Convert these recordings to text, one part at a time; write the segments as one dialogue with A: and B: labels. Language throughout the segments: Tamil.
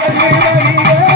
A: Thank you.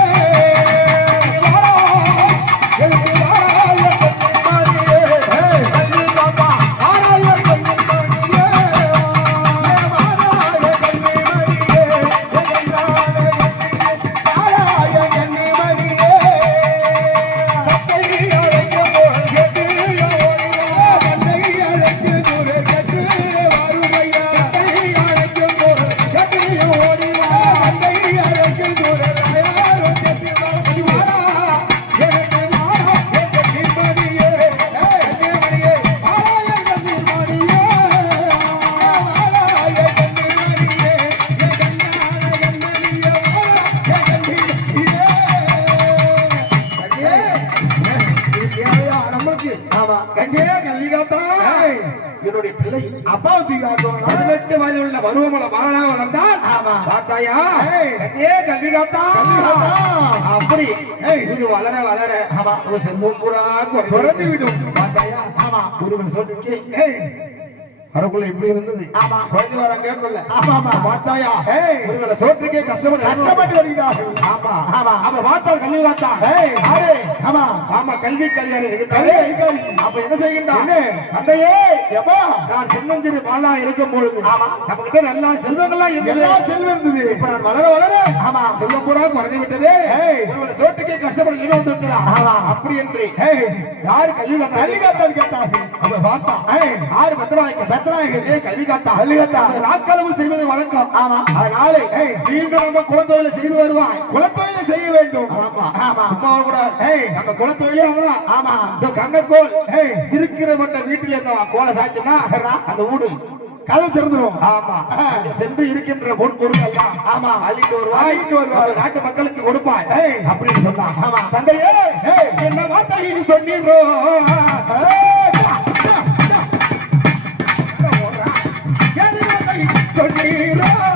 A: என்னுடைய பிள்ளை
B: அப்பாவுக்கு காட்டுவாங்க
A: பதினெட்டு வயது உள்ள பருவமல மாணவ வளர்ந்தான்
B: ஆமா.
A: பார்த்தாயா. கண்ணே கல்வி காத்தா
B: கல்வி காத்தான்.
A: அப்படி
B: ஏய்.
A: இது வளர வளர
B: ஆமா.
A: ஒரு செல்வம் பூரா
B: குறைந்து விடும்.
A: பார்த்தாயா
B: ஆமா.
A: ஒருவன் வரக்குள்ள இப்படி இருந்தது
B: ஆமா.
A: குழந்தை வர கேட்கல
B: ஆமா, ஆமா.
A: பார்த்தாயா. ஒருவேளை சோற்றுக்கே கஷ்டப்பட்டு
B: கஷ்டப்பட்டு வருகிறார்கள்
A: ஆமா
B: ஆமா.
A: அவ பார்த்தால் கல்வி காத்தான்
B: ஆமா
A: ஆமா கல்வி
B: அதிகாரி.
A: அப்ப என்ன செய்கின்றான்? தந்தையே
B: எப்பா
A: நான் சின்னஞ்சிறு பாலா இருக்கும் பொழுது
B: ஆமா.
A: நம்ம கிட்ட நல்லா செல்வங்கள்லாம் இருந்தது
B: செல்வம் இருந்தது
A: இப்ப நான் வளர வளர
B: ஆமா.
A: செல்வம் பூரா குறைந்து விட்டது
B: ஏய்.
A: ஒருவேளை சோட்டுக்கே கஷ்டப்பட இடம் வந்து விட்டுறான்
B: ஆமா.
A: அப்படி என்று யாரு கல்வி
B: கல்வி
A: கல்வி
B: காத்தான் கேட்டார்கள்
A: அவ பார்த்தா பத்திரவாய்க்கு
B: பத்திரநாயகர்.
A: ஏய், கல்வி காத்தா
B: கல்வி காத்தா.
A: அந்த ராக்களவு செய்வது வழக்கம்
B: ஆமா.
A: அதனால. மீண்டும் நம்ம குலத்தொழில செய்து வருவாய்
B: குலத்தொழிலை செய்ய வேண்டும்
A: ஆமா
B: ஆமா
A: சும்மா கூட
B: ஏய்.
A: நம்ம குலத்தொழிலே அதான்
B: ஆமா.
A: இந்த கண்ணக்கோல்
B: ஏய்.
A: இருக்கிறவட்ட வீட்டுல இருந்த கோலை சாய்ச்சுன்னா அந்த வீடு
B: கதை திறந்துரும்.
A: ஆமா. சென்று இருக்கின்ற பொன் பொருள் எல்லாம்
B: ஆமா.
A: அள்ளிட்டு வருவாய்.
B: வருவாய்.
A: நாட்டு மக்களுக்கு கொடுப்பாய்.
B: ஏய்.
A: அப்படின்னு சொன்னான்
B: ஆமா.
A: தந்தையே. என்ன வார்த்தை சொன்னீரோ? சொன்னீரோ?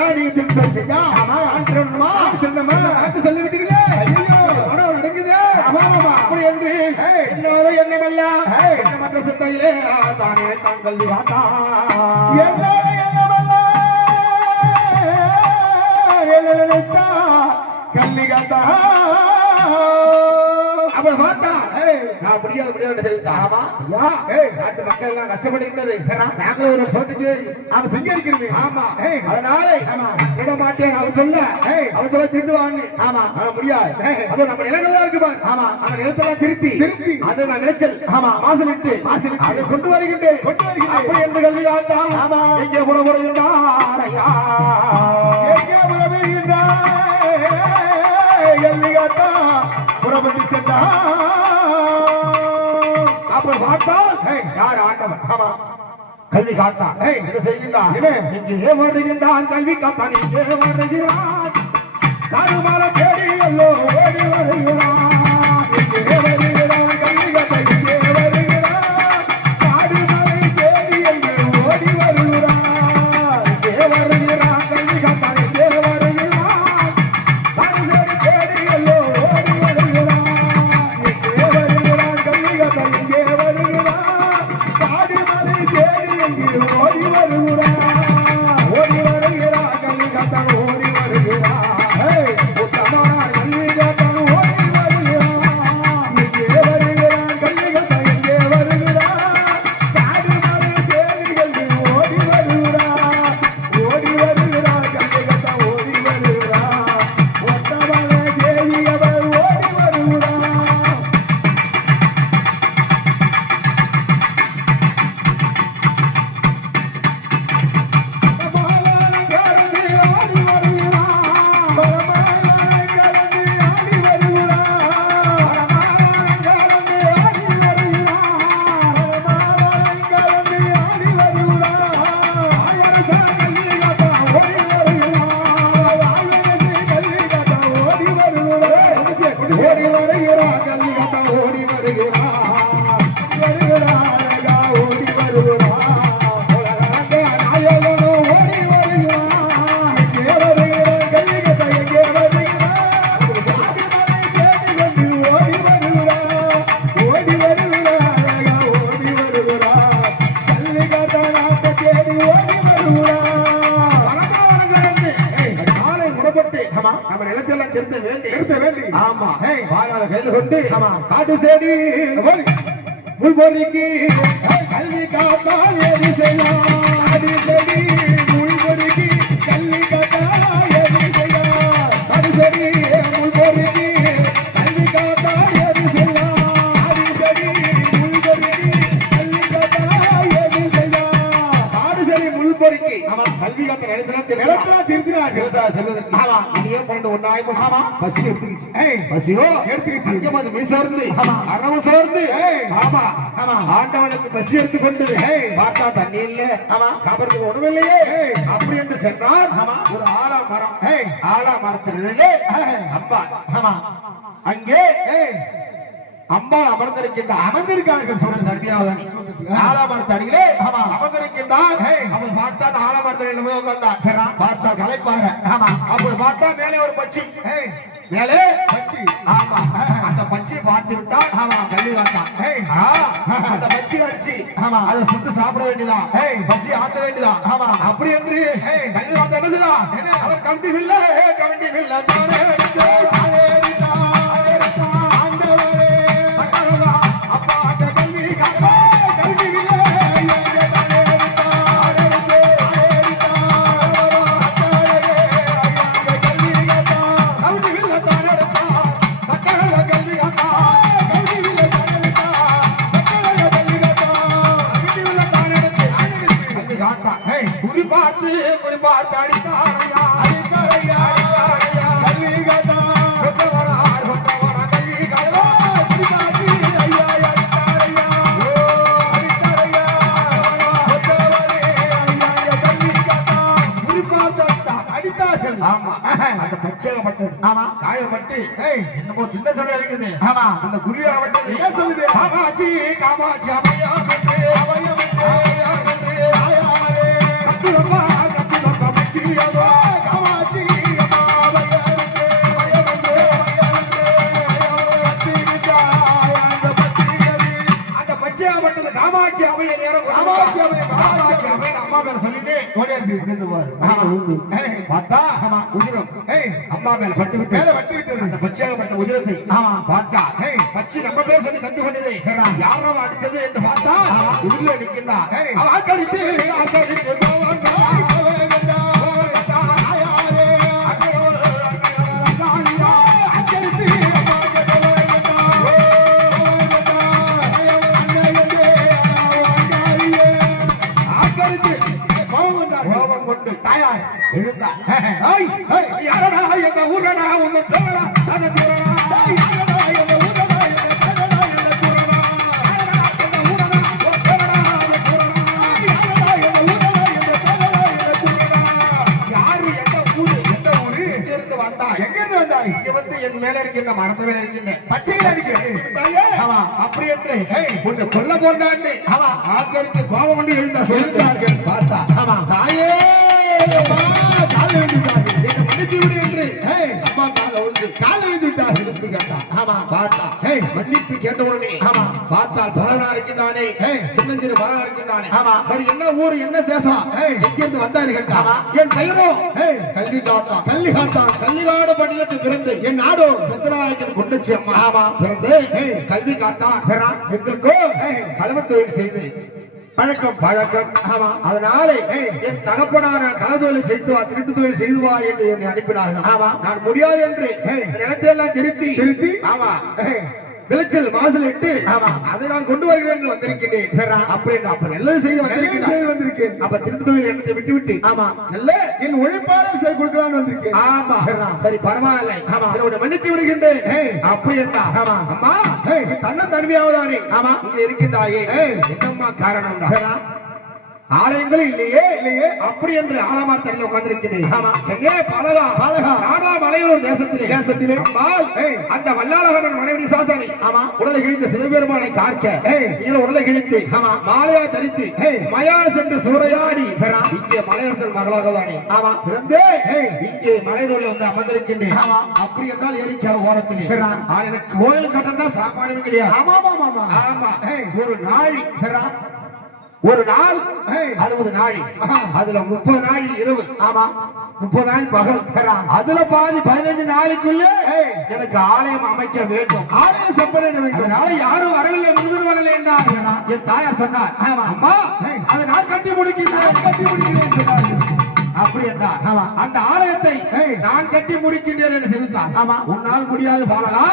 A: நாள் நீங்க ஆமா நான் திருடணுமா திருடணுமா பார்த்து சொல்லி விட்டீங்களே மனம் நடக்குது ஆமா ஆமா அப்படி என்று என்னோட எண்ணமல்ல எண்ணமற்ற சிந்தையிலே தானே தான் கல்வி காத்தா அவள் பார்த்தா நான் முடியாது முடியாது சொல்லிட்டா? ஆமா. ஐயா. நாட்டு மக்கள் எல்லாம் கஷ்டப்படுகிறது நாங்களும் ஒரு சொட்டுக்கு
B: அவன் செஞ்சிருக்கிறது
A: ஆமா. அதனால விட மாட்டேன் அவர் சொல்ல. அவர் சொல்ல திருடுவாங்க
B: ஆமா.
A: முடியாது. அது நம்ம நிலங்கள்லாம் இருக்கு பாரு.
B: ஆமா.
A: அந்த நிலத்தெல்லாம் திருத்தி.
B: திருத்தி.
A: அது நான் விளைச்சல்
B: ஆமா.
A: மாசலிட்டு.
B: மாசலிட்டு.
A: அதை கொண்டு வருகின்றேன்.
B: கொண்டு வருகின்றேன்.
A: அப்படி என்று கல்வி
B: ஆமா.
A: எங்கே புற புறகின்றார் ஐயா. கல்வி காத்தான். என்ன செய்கின்றான்? இங்கே வருகின்றான் கல்வி காத்தான் இங்கே வருகிறான் தருமல தேடி எல்லோ ஓடி வருகிறான் கையில் கொண்டு. காட்டு செடி. முள்பொறிக்கு கல்வி காத்தால் ஏறி செய்யலாம் பசி எடுத்துக்கிச்சு. பசியோ
B: எடுத்துக்கிச்சு.
A: அங்கே வந்து மீ சோர்ந்து
B: ஆமா.
A: அறவு சோர்ந்து
B: ஏய்.
A: ஆமா
B: ஆமா.
A: ஆண்டவனுக்கு பசி எடுத்து கொண்டது. பார்த்தா தண்ணி இல்ல
B: ஆமா.
A: சாப்பிடுறதுக்கு உணவில்லையே
B: ஏய்.
A: அப்படி என்று சென்றால்
B: ஆமா.
A: ஒரு ஆலா மரம். ஆலா மரத்திலே. அம்பா
B: ஆமா
A: அங்கே
B: ஏய்
A: அம்பா அமர்ந்திருக்கின்ற
B: அமர்ந்திருக்கார்கள்
A: சொன்ன தர்மியாவதனி ஆலாமரத்து அடியிலே
B: ஆமா.
A: அமர்ந்திருக்கின்றான்
B: ஏய்.
A: அவன் பார்த்தா ஆலாமரத்தில் என்னமோ உட்கார்ந்தான்
B: சரிடா.
A: பார்த்தா கலைப்பாரு
B: ஆமா.
A: அப்ப பார்த்தா மேலே ஒரு பட்சி மேலே
B: பச்சி
A: ஆமா அந்த பட்சியை பார்த்து விட்டான்
B: ஆமா.
A: கல்வி காத்தான் அந்த பட்சி அடிச்சு
B: ஆமா.
A: அதை சுட்டு சாப்பிட வேண்டியதான். பசி ஆத்த வேண்டியதான்
B: ஆமா.
A: அப்படி என்று. கல்வி காத்த என்ன
B: என்ன?
A: அவர் கண்டி வில்ல கண்டி வில்ல அந்த பட்சகப்பட்டது
B: ஆமா.
A: காயப்பட்டு என்னமோ சின்ன சொல்ல இருக்குது.
B: ஆமா.
A: அந்த குருவியாகப்பட்டது.
B: என்ன சொல்லுது?
A: காமாட்சி காமாட்சி அம்மையா
B: காமாட்சி
A: அம்மைய நேரம்
B: காமாட்சி அம்மையை
A: அம்மா பேர சொல்லிட்டு. விழுந்து.
B: ஏய்.
A: பார்த்தா
B: ஆமா.
A: உதிரம் அம்மா மேல பட்டு விட்டு
B: மேல வட்டி விட்டது
A: அந்த பச்சையாகப்பட்ட உதிரத்தை
B: ஆமா.
A: பார்த்தா. பச்சி நம்ம பேர் சொல்லி கொண்டது
B: சரிடா.
A: யாரும் அடித்தது என்று பார்த்தா. உதிரில. அவ ஆக்கரித்து ஆக்கரித்து இங்க வந்து என் மேல இருக்கின்ற மரத்து மேல இருக்கின்ற
B: பச்சையில் அடிக்க ஆமா.
A: அப்படி என்று. உன்னை கொல்ல போண்டான்னு
B: ஆமா.
A: ஆக்கரித்து கோபம் கொண்டு எழுந்தா சொல்லிட்டார்கள் பார்த்தா.
B: ஆமா.
A: தாயே. அம்மா காலை விழுந்து
B: கால விழுந்து விட்டார்
A: மன்னிப்பு கேட்டா
B: ஆமா.
A: பார்த்தா
B: ஏய்.
A: மன்னிப்பு கேட்ட உடனே
B: ஆமா.
A: பார்த்தால் பலனா இருக்கின்றானே
B: ஏய்.
A: சின்னஞ்சிறு பலனா இருக்கின்றானே
B: ஆமா.
A: சரி என்ன ஊர் என்ன தேசம்
B: ஏய்.
A: எங்கிருந்து வந்தாரு கேட்டா
B: ஆமா.
A: என் பெயரோ
B: ஏய்.
A: கல்வி காத்தா
B: கள்ளி காத்தான்
A: கல்லிகாடு பட்டினத்து பிறந்து
B: என் நாடோ
A: பெத்தநாயக்கன் கொண்டுச்சு அம்மா
B: ஆமா.
A: பிறந்து
B: ஏய்.
A: கல்வி
B: சரிடா.
A: எங்களுக்கோ. களவு தொழில் செய்து
B: பழக்கம்
A: பழக்கம்
B: ஆமா
A: அதனாலே. என் தகப்பனார் கள தொழில் செய்து வா திருட்டு தொழில் செய்து வா என்று என்னை அனுப்பினார்கள்
B: ஆமா.
A: நான் முடியாது என்று நிலத்தை எல்லாம் திருத்தி
B: திருத்தி?
A: ஆமா. விளைச்சல் வாசல் இட்டு
B: ஆமா.
A: அதை நான் கொண்டு வருகிறேன் என்று வந்திருக்கின்றேன்
B: சரிடா.
A: அப்படி என்று அப்ப நல்லது வந்திருக்கிறேன்
B: செய்து வந்திருக்கேன்
A: அப்ப திருட்டு தொழில் எண்ணத்தை விட்டு விட்டு
B: ஆமா
A: நல்ல
B: என் உழைப்பாளர் செய்து கொடுக்கலாம்னு வந்திருக்கேன்
A: ஆமா. சரி பரவாயில்லை
B: ஆமா.
A: சரி உன்னை மன்னித்து விடுகின்றேன். அப்படி என்றா
B: ஆமா.
A: அம்மா. நீ தன்னம் தனிமையாவதானே
B: ஆமா.
A: இங்க இருக்கின்றாயே. என்னம்மா காரணம். ஆலயங்களும் இல்லையே
B: இல்லையே.
A: அப்படி என்று ஆலமாத்தடியில் உட்கார்ந்திருக்கிறேன்
B: ஆமா.
A: பலகா
B: பலகா.
A: தேசத்திலே.
B: தேசத்திலே.
A: அந்த வல்லாளகரன் மனைவி சாசானி
B: ஆமா.
A: உடலை கிழித்த சிவபெருமானை
B: ஏய்.
A: கீழே உடலை கிழித்து.
B: ஆமா.
A: மாலையா தரித்து. மயான சென்று சூறையாடி. இங்கே மலையரசன் மகளாக தானே
B: ஆமா.
A: பிறந்தே. இங்கே மலைநூல்ல வந்து அமர்ந்திருக்கின்றேன்.
B: ஆமா.
A: அப்படி என்றால் ஏரிக்கால ஓரத்திலே. எனக்கு கோயில் கட்டணா சாப்பாடுமே கிடையாது.
B: ஆமா ஆமா ஆமா
A: ஆமா. ஒரு நாழி
B: சரிடா
A: ஒரு நாள். அறுபது
B: ஆஹா.
A: அதுல முப்பது நாள் இரவு
B: ஆமா
A: முப்பது நாள் பகல். அதுல பாதி பதினஞ்சு நாளைக்குள்ள. எனக்கு ஆலயம் அமைக்க வேண்டும்
B: ஆலய செப்பனிட வேண்டும்
A: அதனால யாரும் வரவில்லை முன்னர் வரவில்லை என்றார் என் தாயார் சொன்னார்
B: ஆமா.
A: அதை நான் கட்டி முடிக்கின்றேன்
B: கட்டி முடிக்கிறேன்.
A: அப்படி என்றார்
B: ஆமா.
A: அந்த ஆலயத்தை. நான் கட்டி முடிக்கின்றேன் என்று சிரித்தார்
B: ஆமா.
A: உன்னால் முடியாது பாலகா.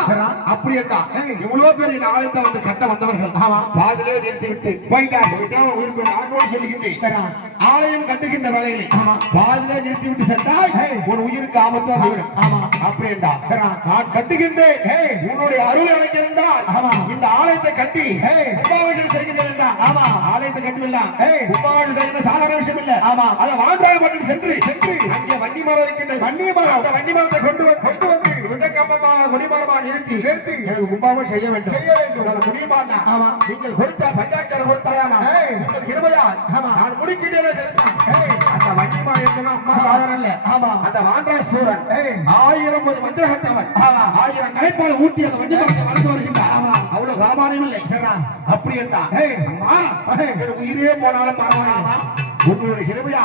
A: அப்படி என்றார். இவ்வளவு பேர் இந்த ஆலயத்தை வந்து கட்ட வந்தவர்கள்
B: ஆமா.
A: பாதிலே நிறுத்தி விட்டு
B: போயிட்டார்.
A: போயிட்டா உயிர் சொல்லுகின்றேன்
B: சரா.
A: ஆலயம் கட்டுகின்ற வேலையில். பாதிலே நிறுத்தி விட்டு சென்றால். உன் உயிருக்கு ஆபத்து வந்துவிடும்
B: ஆமா.
A: அப்படி என்றார்
B: சரா.
A: நான் கட்டுகின்றேன். உன்னுடைய அருள் எனக்கு இருந்தால். இந்த ஆலயத்தை கட்டி. கும்பாபிஷேகம் செய்கின்றேன்
B: ஆமா.
A: ஆலயத்தை கட்டிவிடலாம்
B: ஏய்.
A: கும்பாபிஷேகம் செய்கிற சாதாரண விஷயம் இல்ல
B: ஆமா.
A: அதை வாழ்வாய்ப்பட்டு சென்று
B: சென்று.
A: அங்கே வண்டி மரம் இருக்கின்றது
B: வண்டி மரம்.
A: அந்த வண்டி மரத்தை கொண்டு வந்து கொண்டு வந்து விஜயகம்பமாக கொடிமரமா நிறுத்தி
B: நிறுத்தி.
A: எனக்கு செய்ய வேண்டும்
B: செய்ய வேண்டும்.
A: முடியுமாண்ணா?
B: ஆமா.
A: நீங்கள் கொடுத்த கொடுத்தாயானா
B: ஏய்.
A: உங்களுக்கு இருபையால்
B: ஆமா.
A: நான் செலுத்தான்
B: ஏய்.
A: அந்த வண்டி மரம் இருக்குன்னா அம்மா சாதாரண இல்ல
B: ஆமா.
A: அந்த வான்ராஜ் சூரன். ஆயிரம் ஒரு மந்திரகத்தவன். ஆயிரம் கலைப்பால் ஊட்டி அந்த வண்டி வளர்ந்து வருகின்றார்
B: ஆமா.
A: அவ்வளவு சாமானியம் இல்லை. அப்படி என்றார்
B: ஏய்.
A: அம்மா
B: ஏய்.
A: என் உயிரே போனாலும் பரவாயில்லை உங்களுடைய கிருபையா.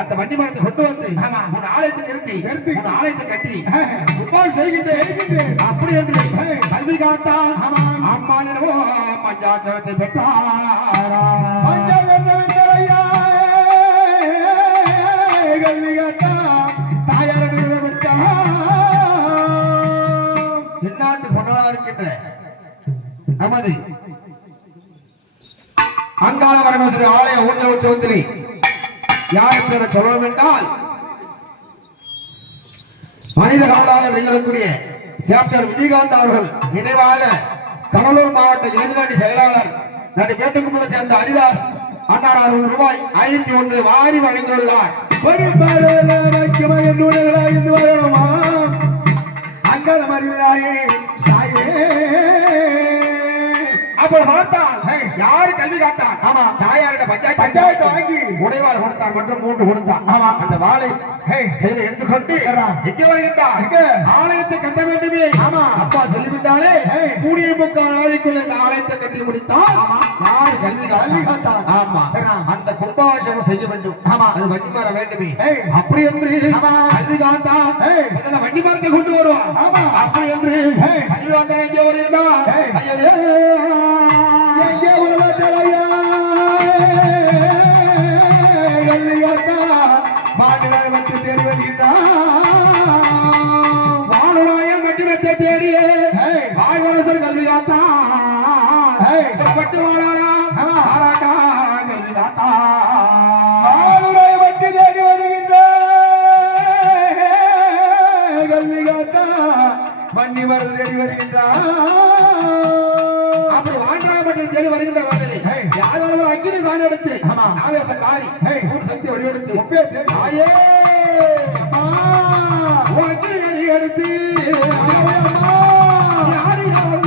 A: அந்த வண்டி மரத்தை கொண்டு வந்து. உன் ஆலயத்தை நிறுத்தி. உன் ஆலயத்தை கட்டி
B: ஏய்.
A: உப்பால் செய்கின்றேன். அப்படி என்று. கல்வி காத்தா
B: ஆமா.
A: அம்மானிடமோ பஞ்சாச்சரத்தை பெற்றாரா
B: பஞ்சகர்ண வித்தலையா, கல்வி கேட்டா, தாயாரிடம் விட்டா.
A: இந்நாட்டு கொண்டாடா இருக்கின்ற நமது அங்காள பரமேஸ்வரி ஆலய ஊஞ்சல் உற்சவத்தினை யார் என்று சொல்ல என்றால் மனித காவலாக வெளியிடக்கூடிய கேப்டன் விஜயகாந்த் அவர்கள் நினைவாக கடலூர் மாவட்ட இளைஞரணி செயலாளர் நடு மேட்டுக்குப்பத்தை சேர்ந்த ஹரிதாஸ் அன்னார் அறுபது ரூபாய் ஐநூத்தி ஒன்று வாரி வழங்கியுள்ளார்.
B: கொடிமரல வைக்குமகன்
A: யாரு கல்வி காத்தான்
B: ஆமா.
A: தாயாரிட பஞ்சாயத்து
B: பஞ்சாயத்து வாங்கி.
A: உடைவாள் கொடுத்தான் மற்றும் மூன்று கொடுத்தான்
B: ஆமா.
A: அந்த வாளை. கையில எடுத்துக்கொண்டு. எங்கே வருகின்றார்? ஆலயத்தை கட்ட வேண்டுமே
B: ஆமா.
A: அப்பா சொல்லிவிட்டாலே. மூடிய முக்கால் நாளைக்குள்ள இந்த ஆலயத்தை கட்டி முடித்தால். யாரு கல்வி
B: கல்வி
A: காத்தான். ஆமா. அந்த கும்பாபிஷேகம் செய்ய வேண்டும்
B: ஆமா.
A: அது வண்டி மரம் வேண்டுமே. அப்படி என்று. கல்வி காத்தான். முதல்ல வண்டி மரத்தை கொண்டு வருவான்
B: ஆமா.
A: அப்படி என்று. கல்வி காத்தான் எங்கே வருகின்றார்
B: வன்னி மருந்து தேடி
A: வருகின்றார். அப்புறம் வாண்டராமட்டன் தேடி வருகின்ற
B: வேலையை
A: யார் வரவர் அக்கினி தான் எடுத்து
B: ஆமா.
A: ஆவேச காரி உன் சக்தி வடிவெடுத்து ஆயே. அக்கினி எடுத்து.
B: யாரு யாரு